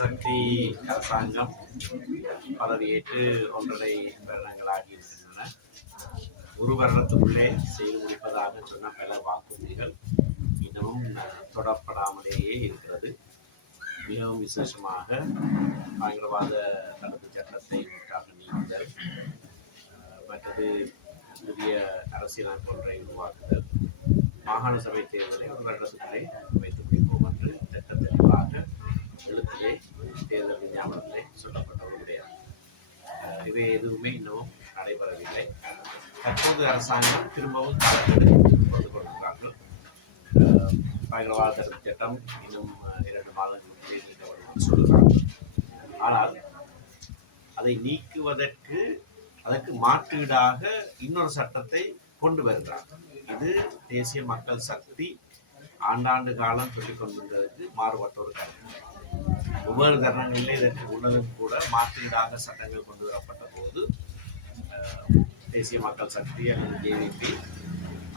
சக்தி அரசாங்கம் பதவியேற்று 1.5 வருடங்களாகி இருக்கின்றன. ஒரு வருடத்துக்குள்ளே செய்து முடிப்பதாக சொன்ன பல வாக்குறுதிகள் இன்னமும் தொடரப்படாமலேயே இருக்கிறது. மிகவும் விசேஷமாக பயங்கரவாத தடுப்பு சட்டத்தை முற்றாக நீக்குதல், மற்றது புதிய அரசியலமைப்பு ஒன்றை உருவாக்குதல், மாகாண சபை தேர்தலை ஒரு வருடத்துக்குள்ளே வைத்து முடிப்போம் என்று திட்ட தெளிவாக எழுத்திலே தேர்தல் விஞ்ஞாபனத்திலே சொல்லப்பட்ட ஒரு விடயம். இவை எதுவுமே இன்னமும் நடைபெறவில்லை. தற்போது அரசாங்கம் திரும்பவும் கொண்டு கொண்டிருக்கிறார்கள். பயங்கரவாத தடுப்பு சட்டம் இன்னும் 2 மாதங்களுக்குள்ளே நீக்கப்படும் என்று சொல்கிறார்கள். ஆனால் அதை நீக்குவதற்கு அதற்கு மாற்றீடாக இன்னொரு சட்டத்தை கொண்டு வருகிறார்கள். இது தேசிய மக்கள் சக்தி ஆண்டாண்டு காலம் சொல்லிக் கொண்டிருந்ததற்கு மாறுபட்ட ஒரு கருத்து. ஒவ்வொரு தருணங்களிலே இதற்கு முன்னதும் கூட மாற்றீடாக சட்டங்கள் கொண்டு வரப்பட்ட போது தேசிய மக்கள் சக்தி அல்லது ஜேவிபி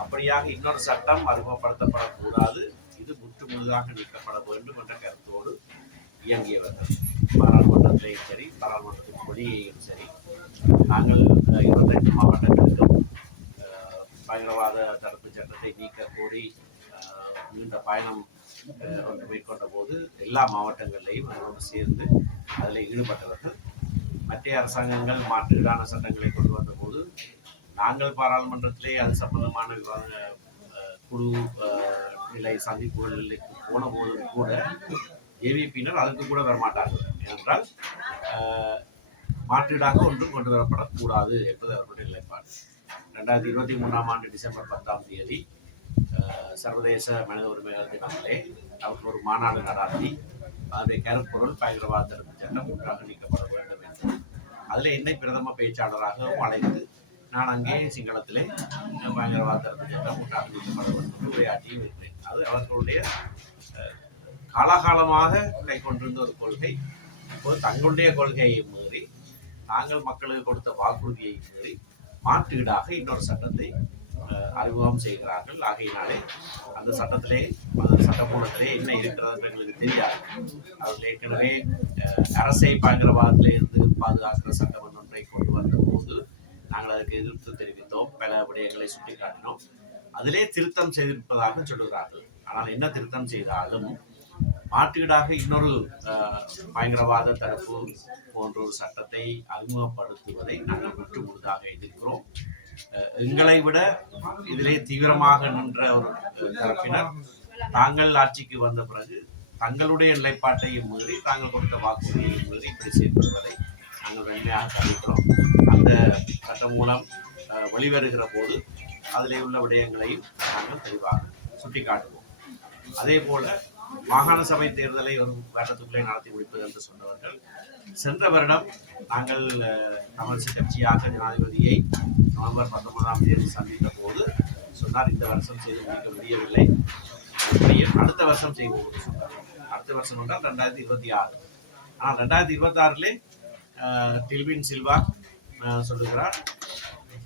அப்படியாக இன்னொரு சட்டம் அறிமுகப்படுத்தப்படக்கூடாது, இது முற்று முழுதாக நீக்கப்பட வேண்டும் என்ற கருத்தோடு இயங்கியவர்கள். பாராளுமன்றத்திலேயும் சரி, பாராளுமன்றத்தின் மொழியையும் சரி, நாங்கள் 28 மாவட்டங்களுக்கும் பயங்கரவாத தடுப்பு சட்டத்தை நீக்க கோரி நீண்ட பயணம் ஒன்று மேற்கொண்ட போது எல்லா மாவட்டங்களிலையும் அதோடு சேர்ந்து அதில் ஈடுபட்டவர்கள். மத்திய அரசாங்கங்கள் மாற்றீடான சட்டங்களை கொண்டு வந்த போது நாங்கள் பாராளுமன்றத்திலே அது சம்பந்தமான விவாத குழு நிலை சந்திப்புகளில் போன போதும் கூட ஏவிபியினர் அதுக்கு கூட வரமாட்டார்கள். ஏனென்றால் மாற்றீடாக ஒன்றும் கொண்டு வரப்படக்கூடாது என்பது அவர்களுடைய நிலைப்பாடு. 2023ஆம் ஆண்டு டிசம்பர் 10ஆம் தேதி சர்வதேச மனித உரிமைகள் தினத்திலே அவர்கள் ஒரு மாநாடு நடாத்தி அதனுடைய கருப்பொருள் பயங்கரவாத தடுப்பு சட்டம் முற்றாக நீக்கப்பட வேண்டும் என்று அதில் என்னை பிரதம பேச்சாளராகவும் அழைத்து நான் அங்கே சிங்களத்திலே பயங்கரவாத தடுப்பு சட்டம் முற்றாக நீக்கப்பட வேண்டும் என்று உரையாற்றியும் இருக்கிறேன். அது அவர்களுடைய காலகாலமாக கை கொண்டிருந்த ஒரு கொள்கை. இப்போது தங்களுடைய கொள்கையை மீறி தாங்கள் மக்களுக்கு கொடுத்த வாக்குறுதியை மீறி மாற்றீடாக இன்னொரு சட்டத்தை அறிமுகம் செய்கிறார்கள். ஆகையினாலே அந்த சட்டத்திலே அந்த சட்டமூலத்திலே என்ன இருக்கிறது எங்களுக்கு தெரியாது. அதில் ஏற்கனவே அரசை பயங்கரவாதத்திலே இருந்து பாதுகாக்கிற சட்டம் ஒன்றை கொண்டு வந்த போது நாங்கள் அதுக்கு எதிர்ப்பு தெரிவித்தோம், பல விடயங்களை சுட்டிக்காட்டினோம். அதிலே திருத்தம் செய்திருப்பதாக சொல்லுகிறார்கள். ஆனால் என்ன திருத்தம் செய்தாலும் மாற்றீடாக இன்னொரு பயங்கரவாத தடுப்பு போன்ற ஒரு சட்டத்தை அறிமுகப்படுத்துவதை நாங்கள் முற்று முழுதாக எதிர்க்கிறோம். எங்களை விட இதிலே தீவிரமாக நின்ற ஒரு தரப்பினர் தாங்கள் ஆட்சிக்கு வந்த பிறகு தங்களுடைய நிலைப்பாட்டையும் மீறி தாங்கள் கொடுத்த வாக்குறுதியை மீறி இப்படி செயல்படுவதை நாங்கள் வன்மையாக கண்டிக்கிறோம். அந்த சட்டம் மூலம் வெளிவருகிற போது அதிலே உள்ள விடயங்களையும் நாங்கள் தெளிவாக சுட்டிக்காட்டுவோம். அதே போல மாகாண சபை தேர்தலை ஒரு வருடத்துக்குள்ளே நடத்தி முடிப்பது என்று சொன்னவர்கள் சென்ற வருடம் நாங்கள் தமிழிசை கட்சியாக ஜனாதிபதியை நவம்பர் 19ஆம் தேதி சந்தித்த போது சொன்னார், இந்த வருஷம் செய்து முடிக்க முடியவில்லை, அடுத்த வருஷம் செய்வோம் சொன்னார். அடுத்த வருஷம் என்றால் 2026. ஆனால் 2026 டில்வின் சில்வா சொல்லுகிறார்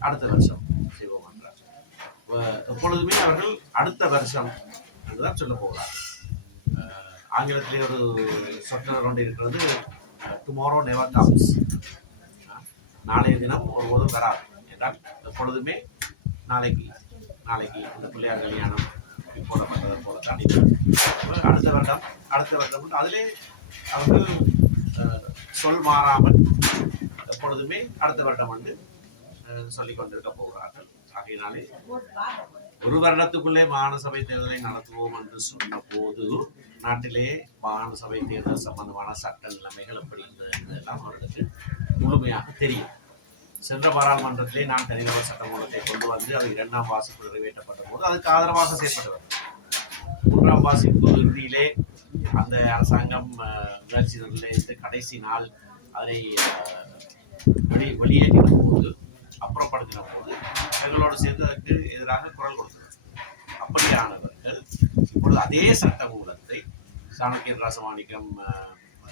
அடுத்த வருஷம் செய்வோம் என்றார். எப்பொழுதுமே அவர்கள் அடுத்த வருஷம் என்றுதான் சொல்ல போகிறார். ஆங்கிலத்திலே ஒரு சொற்றொடர் கொண்டு இருக்கிறது, டுமாரோ நெவர் கம்ஸ், நாளைய தினம் ஒருபோதும் வராது என்றால் எப்பொழுதுமே நாளைக்கு இந்த பிள்ளையார் கல்யாணம் போடப்பட்டதை போலத்தான் அடுத்த வருடம் அதிலே அவர்கள் சொல் மாறாமல் எப்பொழுதுமே அடுத்த வருடம் என்று சொல்லிக் கொண்டிருக்க போகிறார்கள். ஆகையினாலே ஒரு வருடத்துக்குள்ளே மாகாண சபை தேர்தலை நடத்துவோம் என்று சொன்ன போது நாட்டிலே மாகாண சபை தேர்தல் சம்பந்தமான சட்ட நிலைமைகள் எப்படி இருந்தது என்பதெல்லாம் அவர்களுக்கு முழுமையாக தெரியும். சென்ற பாராளுமன்றத்திலே நான் தனிநபர் சட்டமூலத்தை கொண்டு வந்து அது 2ஆம் வாசிப்பு நிறைவேற்றப்பட்ட போது அதுக்கு ஆதரவாக செயற்படுவது. 3ஆம் வாசிப்பு இறுதியிலே அந்த அரசாங்கம் நிகழ்ச்சிகளிலிருந்து கடைசி நாள் அதை வெளியேற்றின போது அப்புறப்படுத்தின போது எங்களோடு சேர்ந்து அதற்கு எதிராக குரல் கொடுத்தனர். அப்படியானவர்கள் இப்பொழுது அதே சட்ட மூலத்தை சாணக்கியன் ராசமாணிக்கம்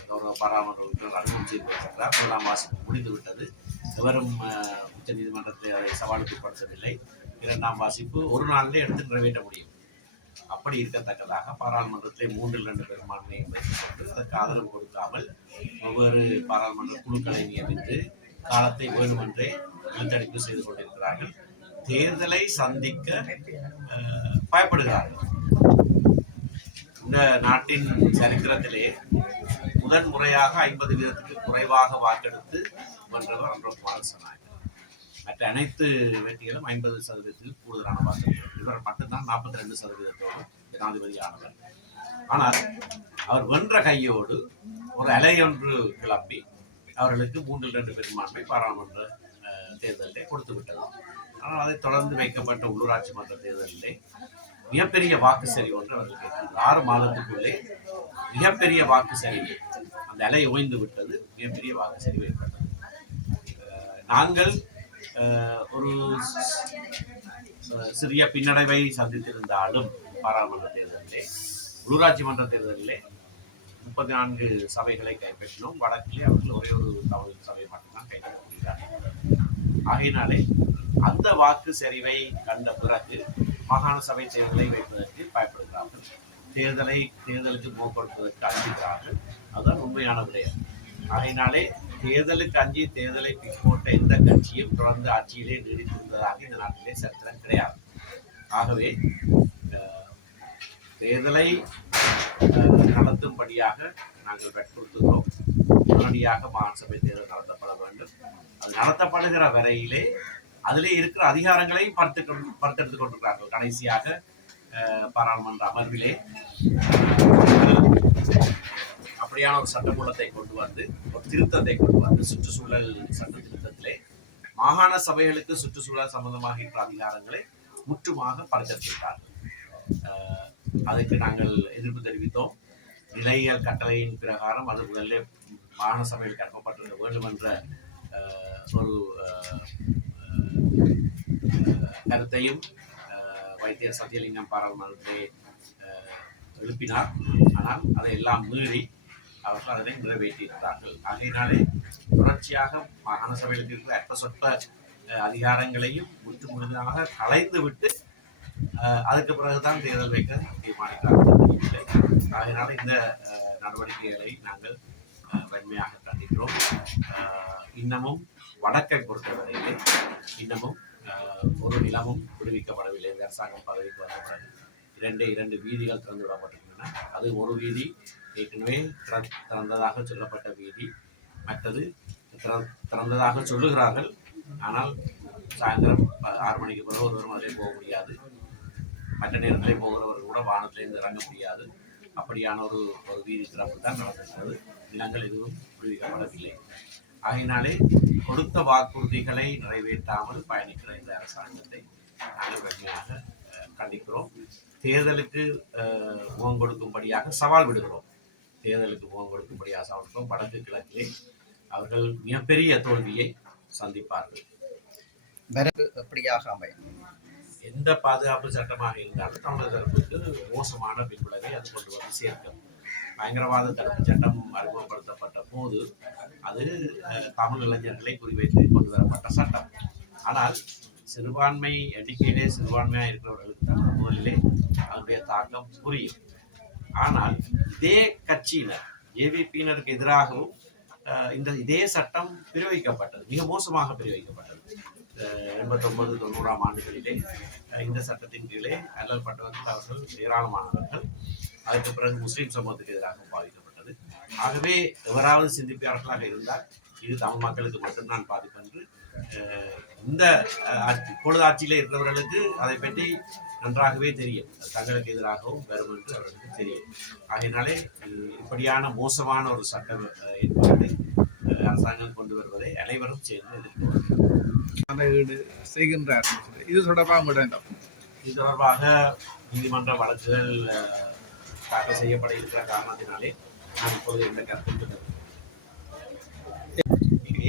கௌரவ பாராளுமன்ற உறுப்பினர் அறிமுகம் செய்திருக்கிறார். 1ஆம் வாசிப்பு முடிந்துவிட்டது. எவரும் உச்ச நீதிமன்றத்தில் அதை சவாலுக்கு உட்படுத்தவில்லை. 2ஆம் வாசிப்பு ஒரு நாளிலே எடுத்து நிறைவேற்ற முடியும். அப்படி இருக்கத்தக்கதாக பாராளுமன்றத்திலே 3/2 பெரும்பான்மையை வைத்துக் கொண்டு அதற்கு ஆதரவு கொடுக்காமல் ஒவ்வொரு பாராளுமன்ற குழுக்களை நியமித்து காலத்தை வேண்டுமென்றே இழுத்தடிப்பு செய்து கொண்டிருக்கிறார்கள். தேர்தலை சந்திக்க பயப்படுகிறார்கள். இந்த நாட்டின் சரித்திரத்திலே முதன்முறையாக 50 வீதத்துக்கு குறைவாக வாக்கெடுத்து வென்றவர் அன்றகுமார சனாயக். மற்ற அனைத்து வெற்றிகளும் 50% கூடுதலான வாக்கெடுப்பு. இவர் மட்டும்தான் 42% ஜனாதிபதி ஆனவர். ஆனால் அவர் வென்ற கையோடு ஒரு அலை ஒன்று கிளம்பி அவர்களுக்கு 3/2 பெரும்பான்மை பாராளுமன்ற தேர்தலிலே கொடுத்து விட்டது. ஆனால் அதை தொடர்ந்து வைக்கப்பட்ட உள்ளூராட்சி மன்ற தேர்தலிலே மிகப்பெரிய வாக்கு சரிவு ஒன்று அவர்களுக்கு 6 மாதத்துக்குள்ளே மிகப்பெரிய வாக்கு சரிவு, அந்த அலை ஓய்ந்து விட்டது. மிகப்பெரிய வாக்கு சரிவு ஏற்பட்டது. நாங்கள் ஒரு சிறிய பின்னடைவை சந்தித்திருந்தாலும் பாராளுமன்ற தேர்தலிலே, உள்ளூராட்சி மன்ற தேர்தலிலே 34 சபைகளை கைப்பற்றினோம். வடக்கிலே அவர்கள் ஒரே ஒரு தமிழ் சபை மட்டும்தான் கைப்பற்ற முடிகிறார்கள். ஆகையினாலே அந்த வாக்கு சரிவை கண்ட பிறகு மாகாண சபை தேர்தலை வைப்பதற்கு பயப்படுகிறார்கள். தேர்தலுக்கு முகம் கொடுப்பதற்கு அஞ்சுகிறார்கள். அதுதான் உண்மையான விடயம். ஆகையினாலே தேர்தலுக்கு அஞ்சி தேர்தலை போட்ட எந்த கட்சியும் தொடர்ந்து ஆட்சியிலே நீடித்திருந்ததாக இந்த நாட்டிலே சரித்திரம் கிடையாது. ஆகவே தேர்தலை நடத்தும்படியாக நாங்கள் வற்புறுத்துகிறோம். உடனடியாக மாகாண சபை தேர்தல் நடத்தப்பட வேண்டும். அது நடத்தப்படுகிற வரையிலே அதிலே இருக்கிற அதிகாரங்களையும் பறித்தெடுத்துக் கொண்டிருக்கிறார்கள். கடைசியாக பாராளுமன்ற அமர்விலே அப்படியான ஒரு சட்டமூலத்தை கொண்டு வந்து, ஒரு திருத்தத்தை கொண்டு வந்து, சுற்றுச்சூழல் சட்ட திருத்தத்திலே மாகாண சபைகளுக்கு சுற்றுச்சூழல் சம்பந்தமாக இருக்கிற அதிகாரங்களை முற்றுமாக பறித்தெடுத்திருக்கிறார்கள். அதற்கு நாங்கள் எதிர்ப்பு தெரிவித்தோம். நிலையியல் கட்டளையின் பிரகாரம் அது முதல்ல மாகாண சபையில் அனுப்பப்பட்டிருக்க வேண்டும் என்ற ஒரு கருத்தையும் வைத்தியர் சத்தியலிங்கம் பாராளுமன்றத்திலே எழுப்பினார். ஆனால் அதையெல்லாம் மீறி அவர்கள் அதனை நிறைவேற்றியிருக்கிறார்கள். ஆகையினாலே தொடர்ச்சியாக மாகாண சபைகளுக்கு இருக்கிற அற்ப சொற்ப அதிகாரங்களையும் முழுமையாக களைந்து விட்டு அதுக்கு பிறகுதான் தேர்தல் வைக்க தீர்மானிக்கிறார்கள். ஆகையினால இந்த நடவடிக்கைகளை நாங்கள் வன்மையாக கண்டிக்கிறோம். இன்னமும் வடக்கை பொறுத்தவரையிலே இன்னமும் ஒரு நிலமும் விடுவிக்கப்படவில்லை. அரசாங்கம் பதவிக்கு வந்த பிறகு 2 வீதிகள் திறந்து விடப்பட்டிருக்கின்றன. அது ஒரு வீதி ஏற்கனவே திறந்ததாக சொல்லப்பட்ட வீதி, மற்றது திறந்ததாக சொல்லுகிறார்கள். ஆனால் சாயந்தரம் 6 மணிக்கு பிறகு ஒருவரும் அதிலே போக முடியாது. மற்ற நேரத்திலே போகிறவர்கள் கூட வானத்திலிருந்து இறங்க முடியாது. அப்படியான ஒரு வீதி திறப்பு தான் நடந்திருக்கிறது. நிலங்கள் எதுவும் விடுவிக்கப்படவில்லை. ஆகையினாலே கொடுத்த வாக்குறுதிகளை நிறைவேற்றாமல் பயணிக்கிற இந்த அரசாங்கத்தை நாங்கள் வன்மையாக கண்டிக்கிறோம். தேர்தலுக்கு முகம் கொடுக்கும்படியாக சவால் விடுகிறோம். வடக்கு கிழக்கிலே அவர்கள் மிகப்பெரிய தோல்வியை சந்திப்பார்கள். எப்படியாக அமையும்? எந்த பாதுகாப்பு சட்டமாக இருந்தாலும் தமிழக தரப்புக்கு மோசமான பின்விளைவை அது கொண்டு வந்து சேர்க்கும். பயங்கரவாத தடுப்பு சட்டம் அறிமுகப்படுத்தப்பட்ட போது அது தமிழ் இளைஞர்களை குறிவைத்து கொண்டு வரப்பட்ட சட்டம். ஆனால் சிறுபான்மை எண்ணிக்கையிலே சிறுபான்மையாக இருக்கிறவர்களுக்கு தான் முதலிலே அதனுடைய தாக்கம் புரியும். ஆனால் இதே கட்சியினர் ஏவிபியினருக்கு எதிராகவும் இதே சட்டம் பிரயோகிக்கப்பட்டது, மிக மோசமாக பிரயோகிக்கப்பட்டது. 89-90 ஆண்டுகளிலே இந்த சட்டத்தின் கீழே அல்லல் பட்டவர்கள் அவர்கள் ஏராளமானவர்கள். அதுக்கு பிறகு முஸ்லீம் சமூகத்துக்கு எதிராக பாதிக்கப்பட்டது. ஆகவே எவராவது சிந்திப்பாளர்களாக இருந்தால் இது தமிழ் மக்களுக்கு மட்டும்தான் பாதிப்பு என்று இந்த இப்பொழுது ஆட்சியிலே இருக்கிறவர்களுக்கு அதை பற்றி நன்றாகவே தெரியும். தங்களுக்கு எதிராகவும் வரும் என்று அவர்களுக்கு தெரியும். ஆகையினாலே இப்படியான மோசமான ஒரு சட்ட ஏற்பாட்டை அரசாங்கம் கொண்டு வருவதை அனைவரும் சேர்ந்து எதிர்க்கிறார்கள். இது தொடர்பாக நீதிமன்ற வழக்குகள் தாக்கல் செய்யப்பட இருக்கிற காரணத்தினாலே நான் இப்போது இந்த கருத்து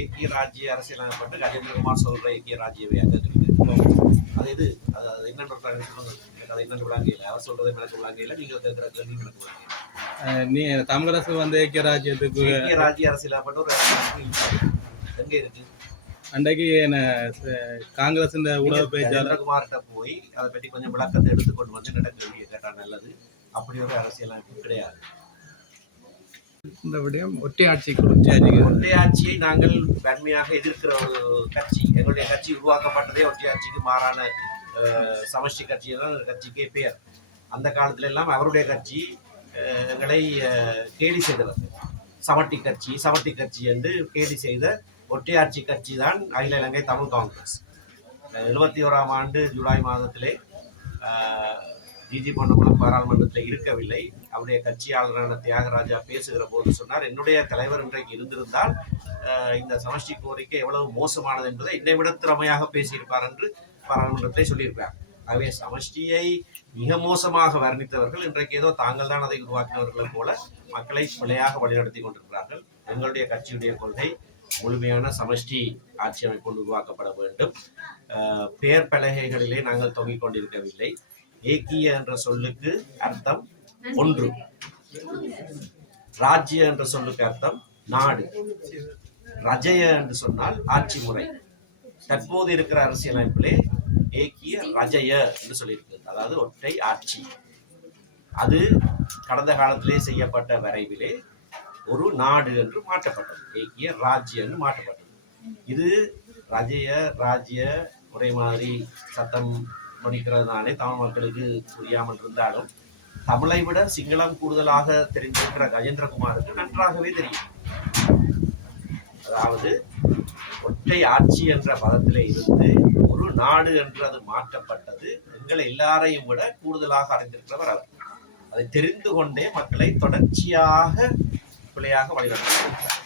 ஐக்கிய ராஜ்ய அரசியலமைப்பட்டு கஜேந்திரகுமார் சொல்ற ஐக்கிய ராஜ்யவை அது இது அது என்னன்னு சொல்லுங்க. அது என்னன்னு விளங்கையில் அவர் சொல்றதை விளக்க விளங்கையில் நீங்க கேட்கிற கேள்வி விளக்க விளங்கையில் நீ தமிழரசு வந்து ஐக்கிய ராஜ்யத்துக்கு ஐக்கிய ராஜ்ய அரசியலமைப்பட்டு ஒரு எங்க இருக்கு? அன்றைக்கு என்ன காங்கிரஸ் இந்த ஊடக பேச்சாளர் கஜேந்திரகுமார்கிட்ட போய் அதை பற்றி கொஞ்சம் விளக்கத்தை எடுத்துக்கொண்டு வந்து நடக்க கேள்வியை கேட்டால் நல்லது. அப்படி ஒரு அரசியலமைப்பு கிடையாது. இந்த விடயம் ஒற்றையாட்சி ஒற்றையாட்சியை நாங்கள் வன்மையாக எதிர்க்கிற ஒரு கட்சி. எங்களுடைய கட்சி உருவாக்கப்பட்டதே ஒற்றையாட்சிக்கு மாறான சமஷ்டி கட்சி தான் கட்சிக்கே பெயர். அந்த காலத்துல எல்லாம் அவருடைய கட்சி எங்களை கேலி செய்தவர். சமட்டி கட்சி என்று கேலி செய்த ஒற்றையாட்சி கட்சி தான் அகில இலங்கை தமிழ் காங்கிரஸ். 71ஆம் ஆண்டு ஜூலை மாதத்திலே ஜிஜி பொன்னம்பலம் பாராளுமன்றத்தில் இருக்கவில்லை. அவருடைய கட்சியாளரான தியாகராஜா பேசுகிற போது சொன்னார், என்னுடைய தலைவர் இன்றைக்கு இருந்திருந்தால் இந்த சமஷ்டி கோரிக்கை எவ்வளவு மோசமானது என்பதை என்னை விட திறமையாக பேசியிருப்பார் என்று பாராளுமன்றத்தை சொல்லியிருப்பார். ஆகவே சமஷ்டியை மிக மோசமாக வர்ணித்தவர்கள் இன்றைக்கு ஏதோ தாங்கள் தான் அதை உருவாக்கினவர்கள் போல மக்களை பிழையாக வழிநடத்தி கொண்டிருக்கிறார்கள். எங்களுடைய கட்சியுடைய கொள்கை முழுமையான சமஷ்டி ஆட்சி அமைப்பு உருவாக்கப்பட வேண்டும். பெயர் பலகைகளிலே நாங்கள் தொங்கிக் கொண்டிருக்கவில்லை. ஏக்கிய என்ற சொல்லுக்கு அர்த்தம் ஒன்று, ராஜ்ய என்ற சொல்லுக்கு அர்த்தம் நாடு, ரஜய என்று சொன்னால் ஆட்சி முறை. தற்போது இருக்கிற அரசியலமைப்பிலே ஏக்கிய ரஜய என்று சொல்லியிருக்கிறது, அதாவது ஒற்றை ஆட்சி. அது கடந்த காலத்திலே செய்யப்பட்ட வரைவிலே ஒரு நாடு என்று மாற்றப்பட்டது, ஏக்கிய ராஜ்ய என்று மாற்றப்பட்டது. இது ரஜய ராஜ்ய ஒரே மாதிரி சத்தம் முடிக்கிறதுனாலே தமிழ் மக்களுக்கு புரியாமல் இருந்தாலும் தமிழை விட சிங்களம் கூடுதலாக தெரிந்திருக்கிற கஜேந்திரகுமாருக்கு நன்றாகவே தெரியும். அதாவது ஒற்றை ஆட்சி என்ற பதத்திலே இருந்து ஒரு நாடு என்று அது மாற்றப்பட்டது. எங்களை எல்லாரையும் விட கூடுதலாக அறிந்திருக்கிறவர் அவர். அதை தெரிந்து கொண்டே மக்களை தொடர்ச்சியாக பிழையாக வழிநடத்தினார்.